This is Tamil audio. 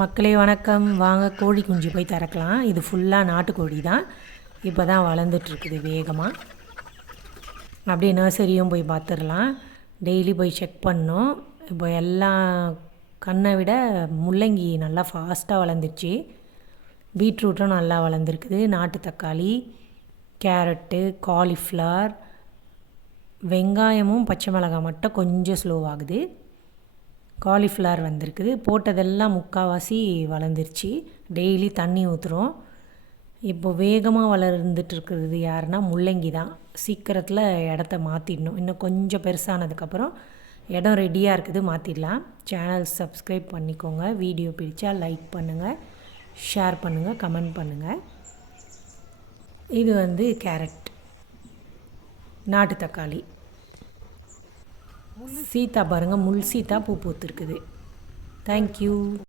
மக்களே வணக்கம். வாங்க கோழி குஞ்சு போய் திறக்கலாம். இது ஃபுல்லாக நாட்டுக்கோழி தான். இப்போ தான் வளர்ந்துட்டுருக்குது வேகமாக. அப்படியே நர்சரியும் போய் பார்த்துடலாம். டெய்லி போய் செக் பண்ணோம். இப்போ எல்லாம் கண்ணை விட முள்ளங்கி நல்லா ஃபாஸ்ட்டாக வளர்ந்துருச்சு. பீட்ரூட்டும் நல்லா வளர்ந்துருக்குது. நாட்டு தக்காளி, கேரட்டு, காலிஃப்ளவர், வெங்காயமும் பச்சை மிளகாய் மட்டும் கொஞ்சம் ஸ்லோவாகுது. காலிஃப்ளவர் வந்திருக்குது. போட்டதெல்லாம் முக்கால்வாசி வளர்ந்துருச்சு. டெய்லி தண்ணி ஊற்றுறோம். இப்போது வேகமாக வளர்ந்துட்டுருக்குறது யாருன்னா முள்ளங்கி தான். சீக்கிரத்தில் இடத்த மாற்றிடணும். இன்னும் கொஞ்சம் பெருசானதுக்கப்புறம் இடம் ரெடியாக இருக்குது, மாற்றிடலாம். சேனல் சப்ஸ்கிரைப் பண்ணிக்கோங்க. வீடியோ பிடிச்சா லைக் பண்ணுங்கள், ஷேர் பண்ணுங்கள், கமெண்ட் பண்ணுங்கள். இது கேரட், நாட்டு தக்காளி, சீத்தா பாருங்கள், முள் சீத்தா பூ பூத்துருக்குது. தேங்க்யூ.